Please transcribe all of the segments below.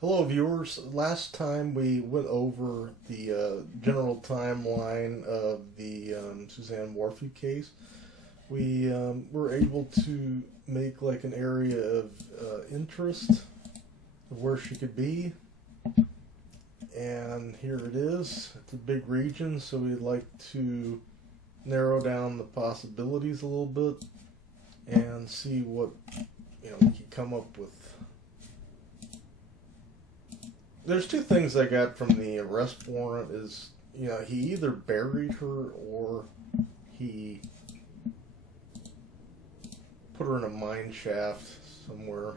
Hello, viewers. Last time we went over the general timeline of the Suzanne Warfy case. We were able to make like an area of interest of where she could be. And here it is. It's a big region, so we'd like to narrow down the possibilities a little bit and see what we can come up with. There's two things I got from the arrest warrant is, he either buried her or he put her in a mine shaft somewhere.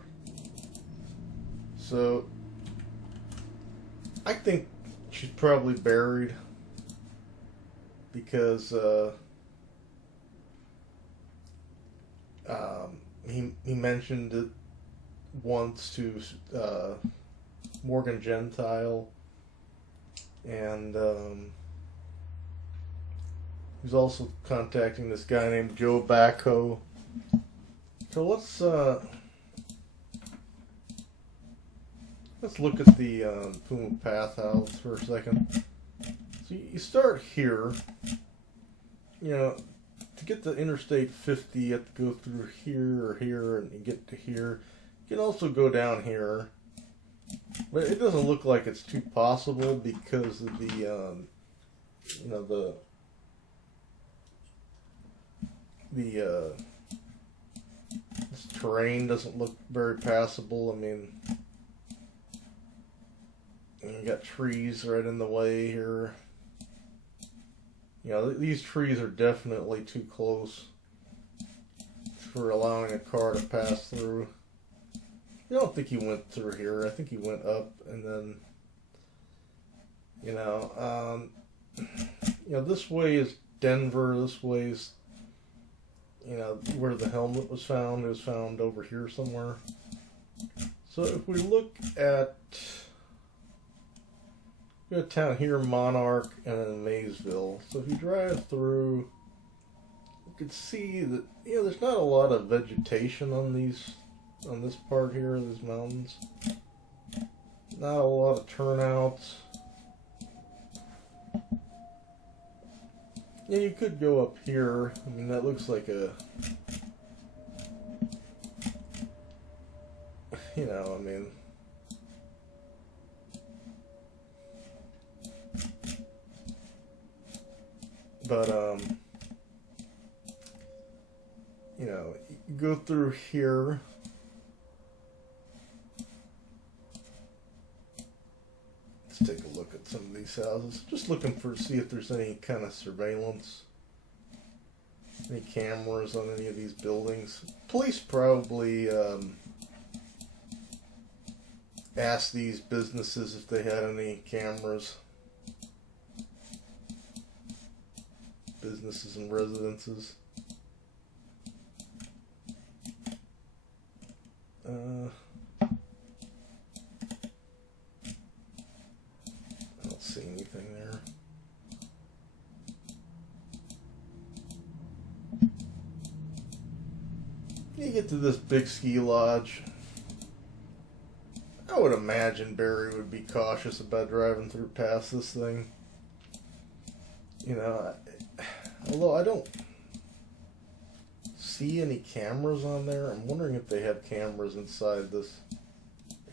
So, I think she's probably buried because he mentioned it once to Morgan Gentile, and he's also contacting this guy named Joe Bacco. So let's look at the Puma Path House for a second. So you start here. To get to Interstate 50, you have to go through here or here, and you get to here. You can also go down here. But it doesn't look like it's too possible because of the, this terrain doesn't look very passable. I mean, you got trees right in the way here. These trees are definitely too close for allowing a car to pass through. I don't think he went through here. I think he went up and then, this way is Denver. This way is, where the helmet was found. It was found over here somewhere. So if we look at, we got a town here, Monarch, and then Maysville. So if you drive through, you can see that, there's not a lot of vegetation on this part here of these mountains. Not a lot of turnouts. Yeah, you could go up here. I mean, that looks like a, but, you go through here. Let's take a look at some of these houses. Just looking see if there's any kind of surveillance, any cameras on any of these buildings. Police probably asked these businesses if they had any cameras. Businesses and residences. See anything there. You get to this big ski lodge. I would imagine Barry would be cautious about driving through past this thing. Although I don't see any cameras on there. I'm wondering if they have cameras inside this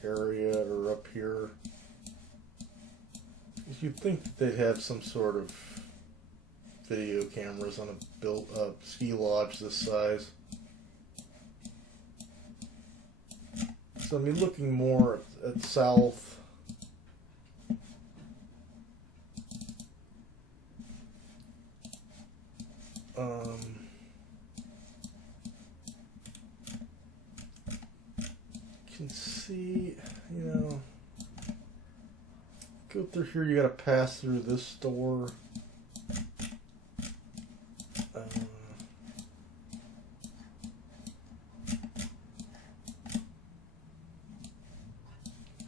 area or up here. You'd think that they'd have some sort of video cameras on a built-up ski lodge this size. So, I mean, looking more at south. You can see, go through here, you gotta pass through this store.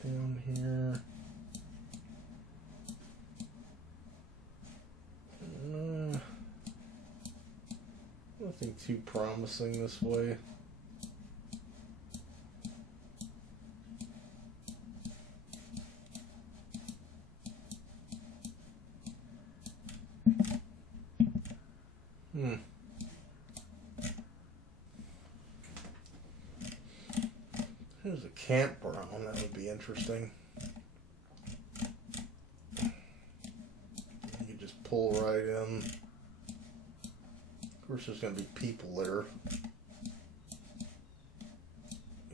Down here. Nothing too promising this way. campground. That would be interesting. You could just pull right in. Of course, there's going to be people there.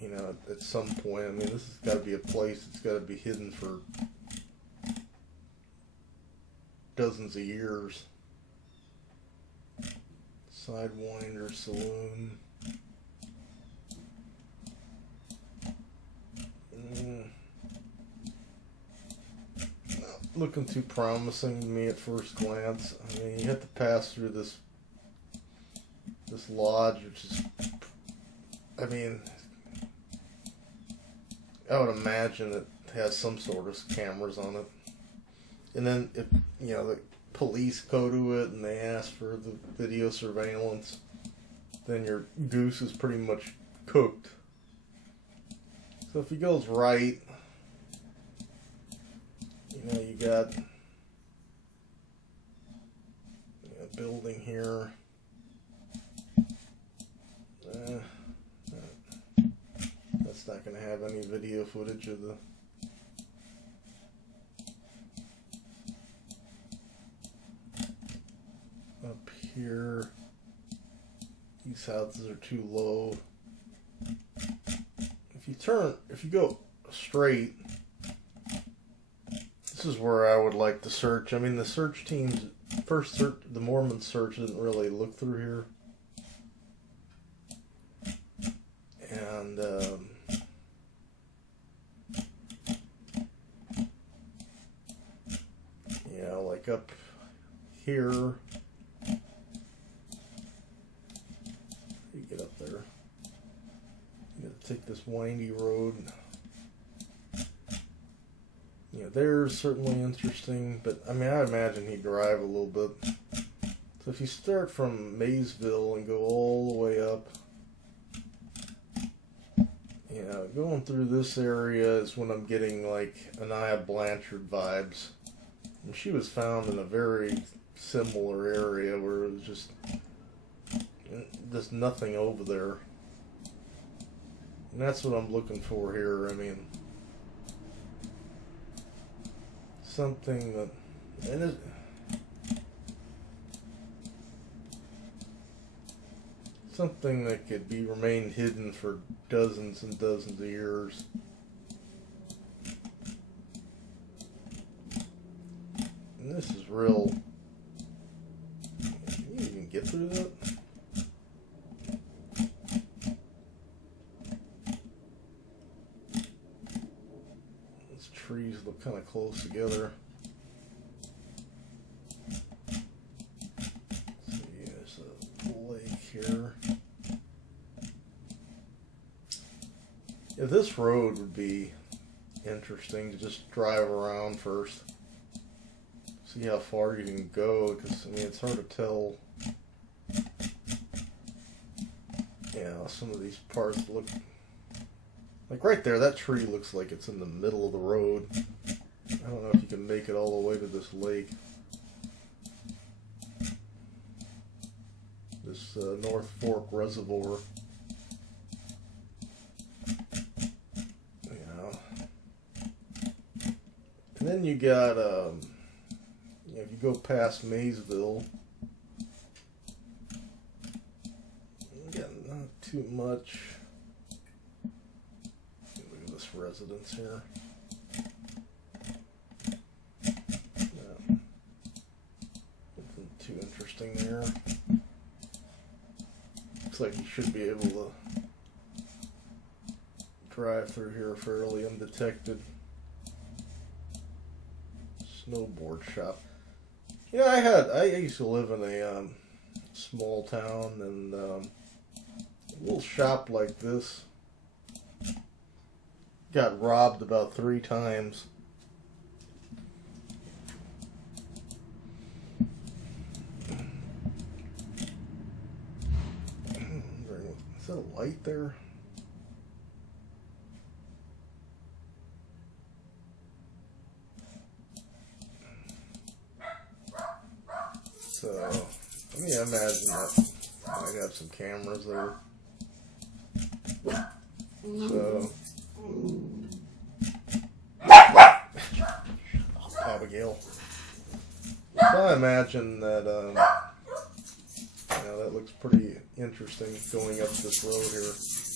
You know, at some point. I mean, this has got to be a place that's got to be hidden for dozens of years. Sidewinder Saloon. Not looking too promising to me at first glance. I mean, you have to pass through this lodge, which is, I mean, I would imagine it has some sort of cameras on it. And then if, you know, the police go to it and they ask for the video surveillance, then your goose is pretty much cooked. So if he goes right, you know, you got a building here. That's not going to have any video footage of the up here. These houses are too low. If you go straight, this is where I would like to search. I mean, the search teams, the Mormon search didn't really look through here. And, yeah, like up here, you get up there. You gotta take this windy road. You know, there's certainly interesting, but I mean, I imagine he'd drive a little bit. So if you start from Maysville and go all the way up, you know, going through this area is when I'm getting like Anaya Blanchard vibes. And she was found in a very similar area where it was just nothing over there. And that's what I'm looking for here. I mean, something that, and something that could remain hidden for dozens and dozens of years. And this is real. Can you even get through that? These trees look kind of close together. There's a lake here. Yeah, this road would be interesting to just drive around first. See how far you can go, because I mean, it's hard to tell. Yeah, some of these parts look like right there, that tree looks like it's in the middle of the road. I don't know if you can make it all the way to this lake. This North Fork Reservoir. And then you got, you know, if you go past Maysville, you got not too much. Look at this residence here. No, nothing too interesting there. Looks like you should be able to drive through here fairly undetected. Snowboard shop. You know, I used to live in a small town, and a little shop like this got robbed about 3 times. Is that a light there? So, let me imagine that might have some cameras there. So, I imagine that that looks pretty interesting going up this road here.